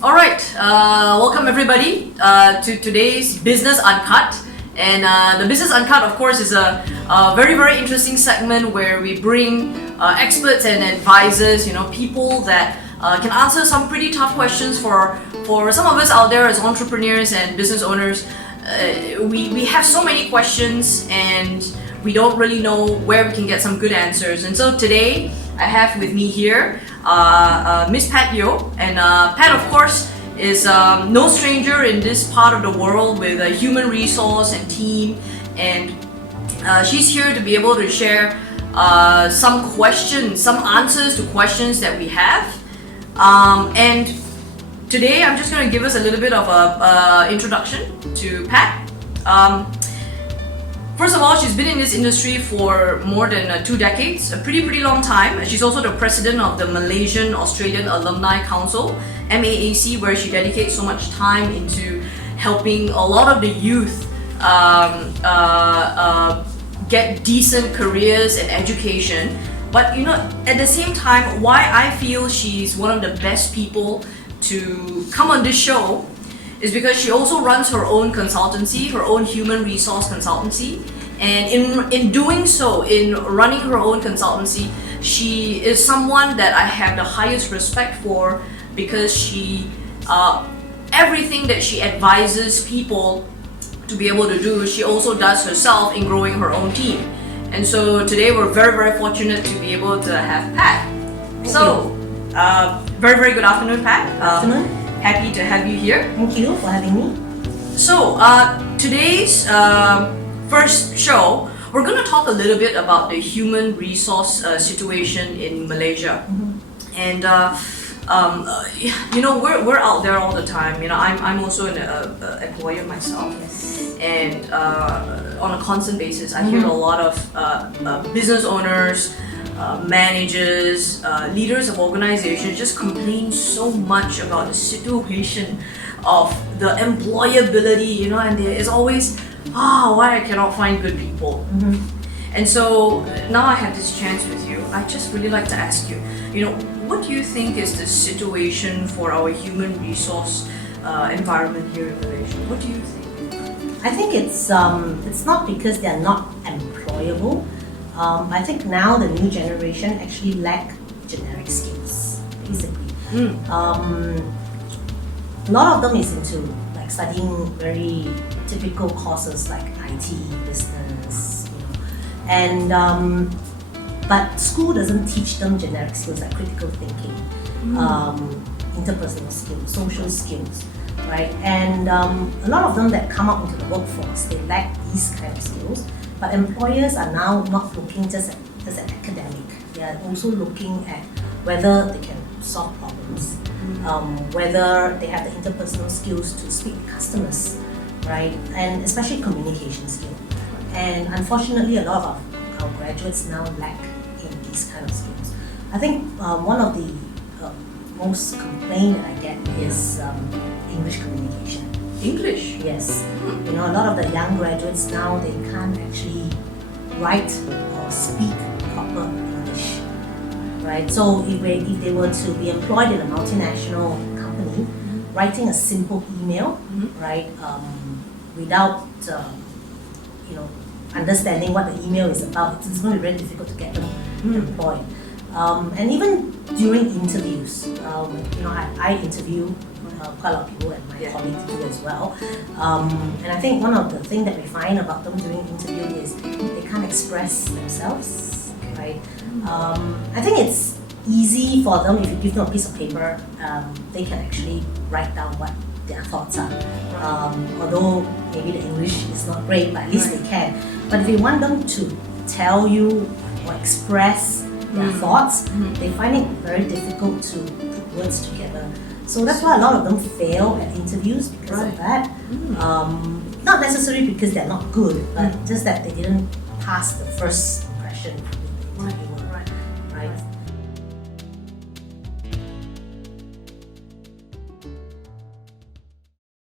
All right, welcome everybody to today's Business Uncut. And the Business Uncut, of course, is a very, very interesting segment where we bring experts and advisors, people that can answer some pretty tough questions for some of us out there as entrepreneurs and business owners. We have so many questions and we don't really know where we can get some good answers. And so today I have with me here Miss Pat Yeoh, and Pat, of course, is no stranger in this part of the world with a human resource and team, and she's here to be able to share some answers to questions that we have. And today I'm just going to give us a little bit of a introduction to Pat. First of all, she's been in this industry for more than 2 decades, a pretty long time. She's also the president of the Malaysian Australian Alumni Council, MAAC, where she dedicates so much time into helping a lot of the youth get decent careers and education. But at the same time, why I feel she's one of the best people to come on this show is because she also runs her own consultancy, her own human resource consultancy. And in doing so, in running her own consultancy, she is someone that I have the highest respect for, because she, everything that she advises people to be able to do, she also does herself in growing her own team. And so today we're very fortunate to be able to have Pat. Very good afternoon, Pat. Afternoon. Happy to have you here. Thank you for having me. So today's first show, we're going to talk a little bit about the human resource situation in Malaysia. And we're out there all the time. I'm also an employer myself. Yes. And on a constant basis, I hear a lot of business owners, managers, leaders of organizations just complain so much about the situation of the employability, and there is always, why I cannot find good people. And so now I have this chance with you. I just really like to ask you, what do you think is the situation for our human resource environment here in Malaysia? What do you think? I think it's not because they're not employable. I think now the new generation actually lack generic skills, basically. A lot of them is into studying very typical courses like IT, business, and but school doesn't teach them generic skills like critical thinking, interpersonal skills, social skills, right? And a lot of them that come out into the workforce, they lack these kind of skills. But employers are now not looking just at academic. They are also looking at whether they can solve problems, whether they have the interpersonal skills to speak to customers, right? And especially communication skills. And unfortunately, a lot of our graduates now lack in these kind of skills. I think one of the most complaint that I get is English communication. English? Yes. A lot of the young graduates now, they can't actually write or speak proper English, right? So if they were to be employed in a multinational company, writing a simple email, right, without understanding what the email is about, it's going to be very difficult to get them employed. And even during interviews, I interview quite a lot of people, and my colleagues do as well. And I think one of the things that we find about them during interview is they can't express themselves, right? I think it's easy for them if you give them a piece of paper, they can actually write down what their thoughts are. Although maybe the English is not great, but at least they can. But if you want them to tell you or express their thoughts, they find it very difficult to put words together. So that's why a lot of them fail at interviews because of that. Not necessarily because they're not good, but just that they didn't pass the first impression.